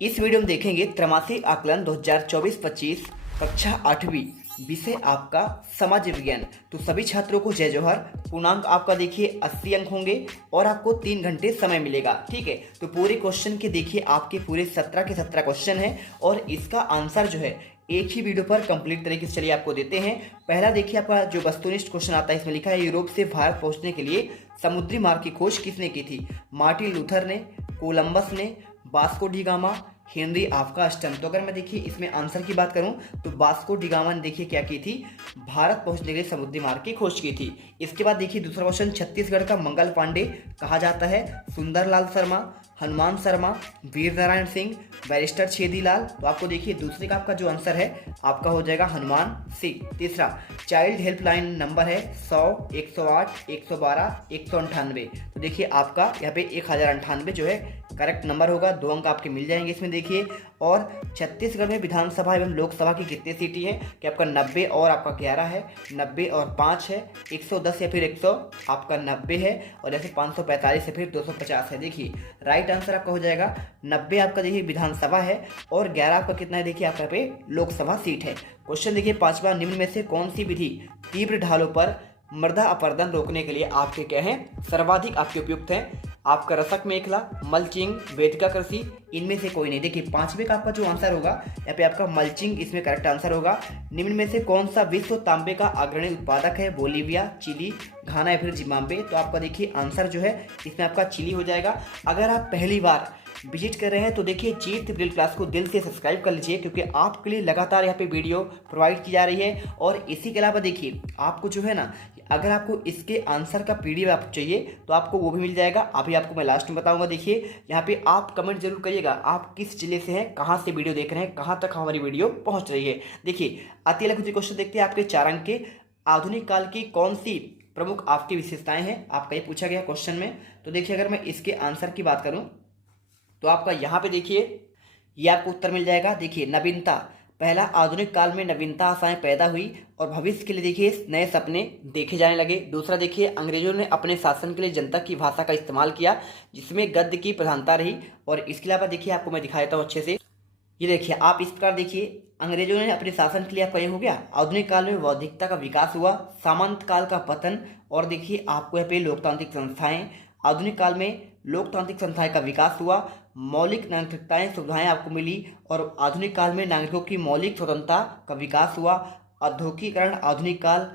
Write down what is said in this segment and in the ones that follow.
इस वीडियो में देखेंगे त्रैमासिक आकलन 2024-25 कक्षा 8वीं विषय आपका समाज विज्ञान। तो सभी छात्रों को जय जोहर। पूर्णांक आपका देखिए 80 अंक होंगे और आपको 3 घंटे समय मिलेगा। ठीक है, तो पूरे क्वेश्चन के देखिए आपके पूरे 17 के 17 क्वेश्चन हैं और इसका आंसर जो है एक ही वीडियो पर कंप्लीट तरीके से चलिए आपको देते हैं। पहला देखिए आपका जो वस्तुनिष्ठ क्वेश्चन आता है, इसमें लिखा है यूरोप से भारत पहुंचने के लिए समुद्री मार्ग की खोज किसने की थी? मार्टिन लूथर ने, कोलंबस ने, वास्को डी गामा, हेनरी आफ्का स्टम। तो अगर मैं देखिए इसमें आंसर की बात करूं तो वास्को डी गामा ने देखिए क्या की थी, भारत पहुंचने के लिए समुद्री मार्ग की खोज की थी। इसके बाद देखिए दूसरा क्वेश्चन, छत्तीसगढ़ का मंगल पांडे कहा जाता है? सुंदरलाल शर्मा, हनुमान शर्मा, वीर नारायण सिंह, बैरिस्टर छेदीलाल। तो आपको देखिए दूसरे का आपका जो आंसर है आपका हो जाएगा हनुमान सिंह। तीसरा चाइल्ड हेल्पलाइन नंबर है 100, 108, 112, 198। तो देखिए आपका यहाँ पे 1098 जो है करेक्ट नंबर होगा। 2 अंक आपके मिल जाएंगे इसमें देखिए। और छत्तीसगढ़ में विधानसभा एवं लोकसभा की कितनी सीटें हैं? कि आपका 90 और आपका 11 है, 90 और 5 है, 110 या फिर 100 आपका 90 है और जैसे 545 या फिर 250 है। देखिए राइट आंसर आपका हो जाएगा 90 आपका देखिए विधानसभा है और 11 आपका कितना है देखिए आपका पे लोकसभा सीट है। क्वेश्चन देखिए 5वां, निम्न में से कौन सी विधि तीव्र ढालों पर मृदा अपरदन रोकने के लिए आपके क्या है सर्वाधिक आपके उपयुक्त है? आपका रसक मेखला, मल्चिंग, वेदिका कृषि, इनमें से कोई नहीं। देखिए 5वें का आपका जो आंसर होगा यहाँ पे आपका मल्चिंग इसमें करेक्ट आंसर होगा। निम्न में से कौन सा विश्व तांबे का अग्रणी उत्पादक है? बोलीविया, चिली, घाना या फिर जिम्बाब्वे। तो आपका देखिए आंसर जो है इसमें आपका चिली हो जाएगा। अगर आप पहली बार विजिट कर रहे हैं तो देखिए जीत मिडिल क्लास को दिल से सब्सक्राइब कर लीजिए, क्योंकि आपके लिए लगातार यहाँ पे वीडियो प्रोवाइड की जा रही है। और इसी के अलावा देखिए आपको जो है ना, अगर आपको इसके आंसर का पीडीएफ आपको चाहिए तो आपको वो भी मिल जाएगा। अभी आपको मैं लास्ट में बताऊंगा। देखिए यहाँ पे आप कमेंट जरूर करिएगा आप किस जिले से हैं, कहाँ से वीडियो देख रहे हैं, कहाँ तक हमारी वीडियो पहुँच रही है। देखिए अति लघु क्वेश्चन देखते हैं आपके 4 अंक के। आधुनिक काल की कौन सी प्रमुख आपकी विशेषताएं हैं, आपका ये पूछा गया क्वेश्चन में। तो देखिए अगर मैं इसके आंसर की बात करूँ तो आपका यहाँ पे देखिए ये आपको उत्तर मिल जाएगा। देखिए नवीनता, पहला आधुनिक काल में नवीनता आशाएं पैदा हुई और भविष्य के लिए देखिए नए सपने देखे जाने लगे। दूसरा देखिए अंग्रेजों ने अपने शासन के लिए जनता की भाषा का इस्तेमाल किया जिसमें गद्य की प्रधानता रही। और इसके अलावा देखिए आपको मैं दिखा देता हूँ अच्छे से। ये देखिए आप इस प्रकार देखिए अंग्रेजों ने अपने शासन के लिए आपका ये हो गया आधुनिक काल में बौद्धिकता का विकास हुआ, सामंत काल का पतन। और देखिए आपको यहाँ पे लोकतांत्रिक संस्थाएं, आधुनिक काल में लोकतांत्रिक संस्थाएं का विकास हुआ, मौलिक नागरिकताएं सुविधाएं आपको मिली और आधुनिक काल में नागरिकों की मौलिक स्वतंत्रता का विकास हुआ। औद्योगिकरण, आधुनिक काल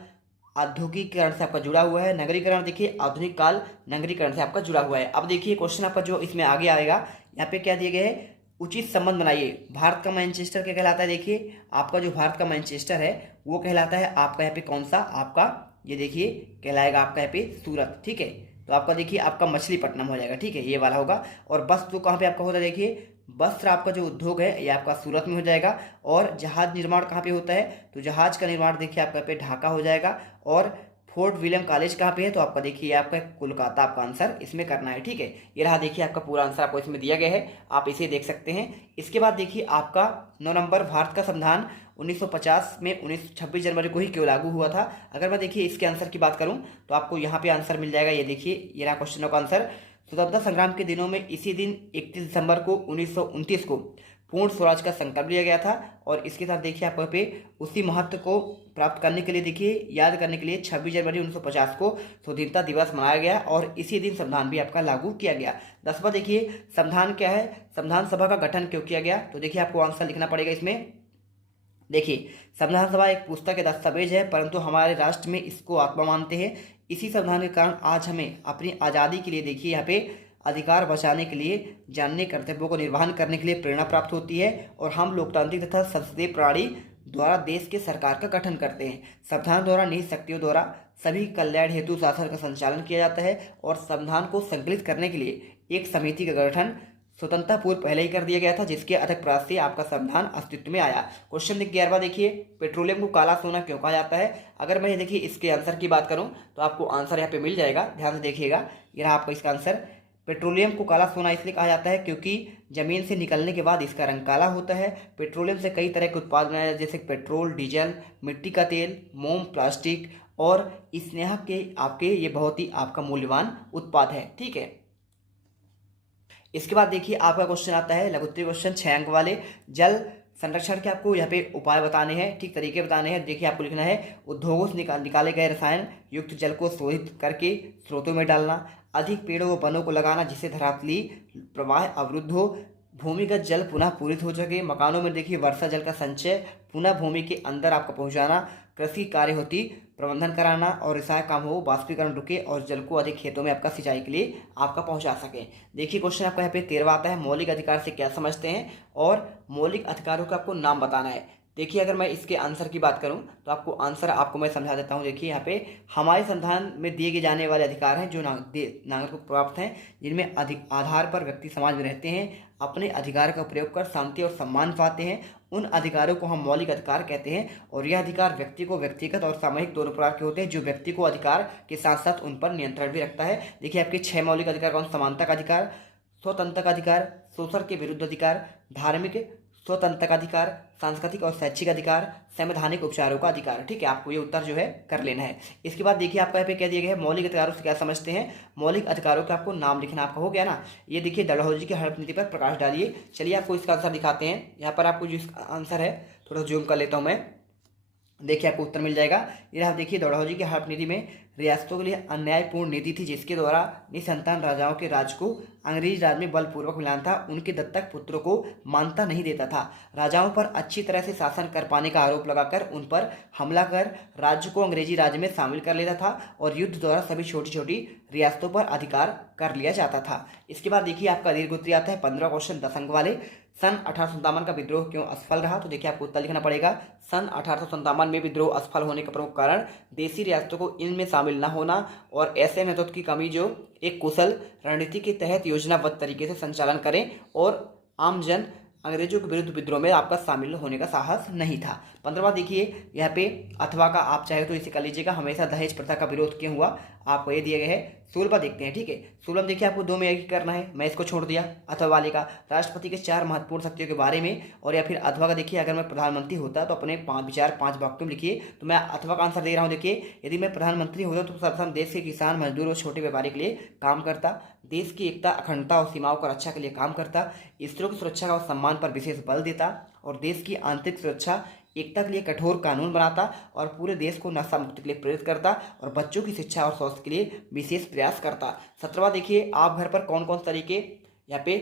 औद्योगिकरण से आपका जुड़ा हुआ है। नगरीकरण देखिए आधुनिक काल नगरीकरण से आपका जुड़ा हुआ है। अब देखिए क्वेश्चन आपका जो इसमें आगे आएगा, यहाँ पे क्या दिए गए है, उचित संबंध बनाइए। भारत का मैनचेस्टर क्या कहलाता है? देखिए आपका जो भारत का मैनचेस्टर है वो कहलाता है आपका यहाँ पे कौन सा, आपका ये देखिए कहलाएगा आपका यहाँ पे सूरत। ठीक है, तो आपका देखिए आपका मछलीपट्टनम हो जाएगा। ठीक है, ये वाला होगा। और बस तो कहाँ पे आपका होता है? देखिए वस्त्र आपका जो उद्योग है ये आपका सूरत में हो जाएगा। और जहाज निर्माण कहाँ पे होता है? तो जहाज का निर्माण देखिए आपका पे ढाका हो जाएगा। और फोर्ट विलियम कॉलेज कहाँ पे है? तो आपका देखिए आपका कोलकाता आपका आंसर इसमें करना है। ठीक है, ये रहा देखिए आपका पूरा आंसर आपको इसमें दिया गया है, आप इसे देख सकते हैं। इसके बाद देखिए आपका 9 नंबर, भारत का संविधान 1950 में 26 जनवरी को ही क्यों लागू हुआ था? अगर मैं देखिए इसके आंसर की बात करूं तो आपको यहाँ पे आंसर मिल जाएगा। ये देखिए ये रहा क्वेश्चन का आंसर। स्वतंत्रता संग्राम के दिनों में इसी दिन 31 दिसंबर को 1929 को पूर्ण स्वराज का संकल्प लिया गया था। और इसके साथ देखिए आपको पे उसी महत्व को प्राप्त करने के लिए देखिए याद करने के लिए 26 जनवरी 1950 को स्वतंत्रता दिवस मनाया गया और इसी दिन संविधान भी आपका लागू किया गया। 10वां देखिए संविधान क्या है, संविधान सभा का गठन क्यों किया गया? तो देखिए आपको आंसर लिखना पड़ेगा इसमें। देखिए संविधान सभा एक पुस्तक या दस्तावेज है, परंतु हमारे राष्ट्र में इसको आत्मा मानते हैं। इसी संविधान के कारण आज हमें अपनी आज़ादी के लिए देखिए यहाँ पे अधिकार बचाने के लिए, जानने कर्तव्यों को निर्वहन करने के लिए प्रेरणा प्राप्त होती है। और हम लोकतांत्रिक तथा संसदीय प्रणाली द्वारा देश के सरकार का गठन करते हैं। संविधान द्वारा निहित शक्तियों द्वारा सभी कल्याण हेतु शासन का संचालन किया जाता है। और संविधान को संकलित करने के लिए एक समिति का गठन स्वतंत्रता पूर्व पहले ही कर दिया गया था, जिसके अथक प्रयास से आपका संविधान अस्तित्व में आया। क्वेश्चन 11वां देखिए, पेट्रोलियम को काला सोना क्यों कहा जाता है? अगर मैं देखिए इसके आंसर की बात करूं तो आपको आंसर यहाँ पे मिल जाएगा, ध्यान से देखिएगा। ये रहा आपका इसका आंसर। पेट्रोलियम को काला सोना इसलिए कहा जाता है क्योंकि जमीन से निकलने के बाद इसका रंग काला होता है। पेट्रोलियम से कई तरह के उत्पाद बनाए जाते हैं, जैसे पेट्रोल, डीजल, मिट्टी का तेल, मोम, प्लास्टिक और स्नेह के आपके ये बहुत ही आपका मूल्यवान उत्पाद है। ठीक है, इसके बाद देखिए आपका क्वेश्चन आता है लघु उत्तरीय क्वेश्चन 6 अंक वाले। जल संरक्षण के आपको यहाँ पे उपाय बताने हैं, ठीक तरीके बताने हैं। देखिए आपको लिखना है उद्योगों से निकाले गए रसायन युक्त जल को शोधित करके स्रोतों में डालना, अधिक पेड़ों व वनों को लगाना जिससे धरातली प्रवाह अवरुद्ध हो, भूमिगत जल पुनः पूरित हो सके, मकानों में देखिए वर्षा जल का संचय पुनः भूमि के अंदर आपका पहुंचाना, कृषि कार्य होती प्रबंधन कराना और रिसाव काम हो, वाष्पीकरण रुके और जल को अधिक खेतों में आपका सिंचाई के लिए आपका पहुंचा सके। देखिए क्वेश्चन आपका यहाँ पे 13वां आता है, मौलिक अधिकार से क्या समझते हैं और मौलिक अधिकारों का आपको नाम बताना है। देखिए अगर मैं इसके आंसर की बात करूं तो आपको आंसर आपको मैं समझा देता हूं। देखिए यहाँ पे हमारे संविधान में दिए जाने वाले अधिकार हैं जो नागरिकों को प्राप्त हैं, जिनमें अधिक आधार पर व्यक्ति समाज में रहते हैं, अपने अधिकार का प्रयोग कर शांति और सम्मान पाते हैं, उन अधिकारों को हम मौलिक अधिकार कहते हैं। और यह अधिकार व्यक्ति को व्यक्तिगत और सामूहिक दोनों प्रकार के होते हैं, जो व्यक्ति को अधिकार के साथ साथ उन पर नियंत्रण भी रखता है। देखिए आपके 6 मौलिक अधिकार कौन? समानता का अधिकार, स्वतंत्रता का अधिकार, शोषण के विरुद्ध अधिकार, धार्मिक स्वतंत्रता का अधिकार, सांस्कृतिक और शैक्षिक अधिकार, संवैधानिक उपचारों का अधिकार। ठीक है, आपको ये उत्तर जो है कर लेना है। इसके बाद देखिए आपका यहाँ पे क्या दिया गया है, मौलिक अधिकारों से क्या समझते हैं, मौलिक अधिकारों का आपको नाम लिखना आपका हो गया ना। ये देखिए डलहौजी की हड़प नीति पर प्रकाश डालिए। चलिए आपको इसका आंसर दिखाते हैं। यहाँ पर आपको जो इसका आंसर है थोड़ा जूम कर लेता हूँ मैं, देखिए आपको उत्तर मिल जाएगा। यह देखिए डलहौजी की हड़प नीति में रियासतों के लिए अन्यायपूर्ण नीति थी, जिसके द्वारा निसंतान राजाओं के राज को अंग्रेज राज में बलपूर्वक मिलाना था, उनके दत्तक पुत्रों को मानता नहीं देता था, राजाओं पर अच्छी तरह से शासन कर पाने का आरोप लगाकर उन पर हमला कर राज्य को अंग्रेजी राज्य में शामिल कर लेता था और युद्ध द्वारा सभी छोटी छोटी रियासतों पर अधिकार कर लिया जाता था। इसके बाद देखिए आपका दीर्घ उत्तरीय आता है 15 क्वेश्चन 10 अंक वाले। सन 1857 का विद्रोह क्यों असफल रहा? तो देखिए आपको उत्तर लिखना पड़ेगा। सन 1857 में विद्रोह असफल होने का प्रमुख कारण देशी रियासतों को इनमें शामिल न होना और ऐसे नेतृत्व की कमी जो एक कुशल रणनीति के तहत योजनाबद्ध तरीके से संचालन करें और आमजन अंग्रेजों के विरुद्ध विद्रोह में आपका शामिल होने का साहस नहीं था। 15वां देखिए यहाँ पे अथवा का, आप चाहे तो इसे कर लीजिएगा, हमेशा दहेज प्रथा का विरोध क्यों हुआ, आपको ये दिया गया है। 16वां देखते हैं। ठीक है, 16वां देखिए आपको 2 में एक ही करना है, मैं इसको छोड़ दिया अथवा वाले का, राष्ट्रपति के 4 महत्वपूर्ण शक्तियों के बारे में। और या फिर अथवा का देखिए, अगर मैं प्रधानमंत्री होता तो अपने 5 विचार 5 वाक्यों में लिखिए। तो मैं अथवा का आंसर दे रहा हूँ। देखिए यदि मैं प्रधानमंत्री होता तो सर्वप्रथम देश के किसान, मजदूर और छोटे व्यापारी के लिए काम करता, देश की एकता, अखंडता और सीमाओं की रक्षा के लिए काम करता, इसरो की सुरक्षा और सम्मान पर विशेष बल देता और देश की आंतरिक सुरक्षा एकता के लिए कठोर कानून बनाता और पूरे देश को नशा मुक्ति के लिए प्रेरित करता और बच्चों की शिक्षा और स्वास्थ्य के लिए विशेष प्रयास करता। 17वां देखिए, आप घर पर कौन कौन तरीके यहाँ पे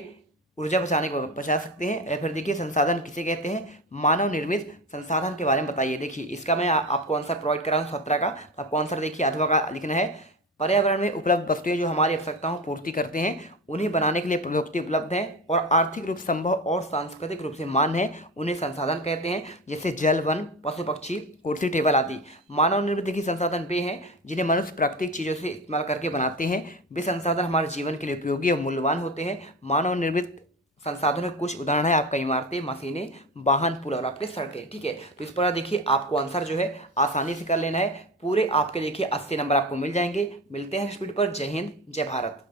ऊर्जा बचा सकते हैं, या फिर देखिए संसाधन किसे कहते हैं, मानव निर्मित संसाधन के बारे में बताइए। देखिए इसका मैं आपको आंसर प्रोवाइड कर रहा हूँ 17 का। तो आपको आंसर देखिए अथवा का लिखना है। पर्यावरण में उपलब्ध वस्तुएं जो हमारी आवश्यकताओं पूर्ति करते हैं, उन्हें बनाने के लिए प्रौद्योगिकी उपलब्ध है और आर्थिक रूप से संभव और सांस्कृतिक रूप से मान्य है, उन्हें संसाधन कहते हैं, जैसे जल, वन, पशु पक्षी, कुर्सी टेबल आदि। मानव निर्मित देखिए संसाधन वे हैं जिन्हें मनुष्य प्राकृतिक चीज़ों से इस्तेमाल करके बनाते हैं। वे संसाधन हमारे जीवन के लिए उपयोगी और मूल्यवान होते हैं। मानव निर्मित संसाधनों के कुछ उदाहरण है आपका इमारतें, मशीनें, वाहन, पुल और आपके सड़कें। ठीक है, तो इस पर देखिए आपको आंसर जो है आसानी से कर लेना है। पूरे आपके देखिए 80 नंबर आपको मिल जाएंगे। मिलते हैं स्पीड पर। जय हिंद, जय भारत।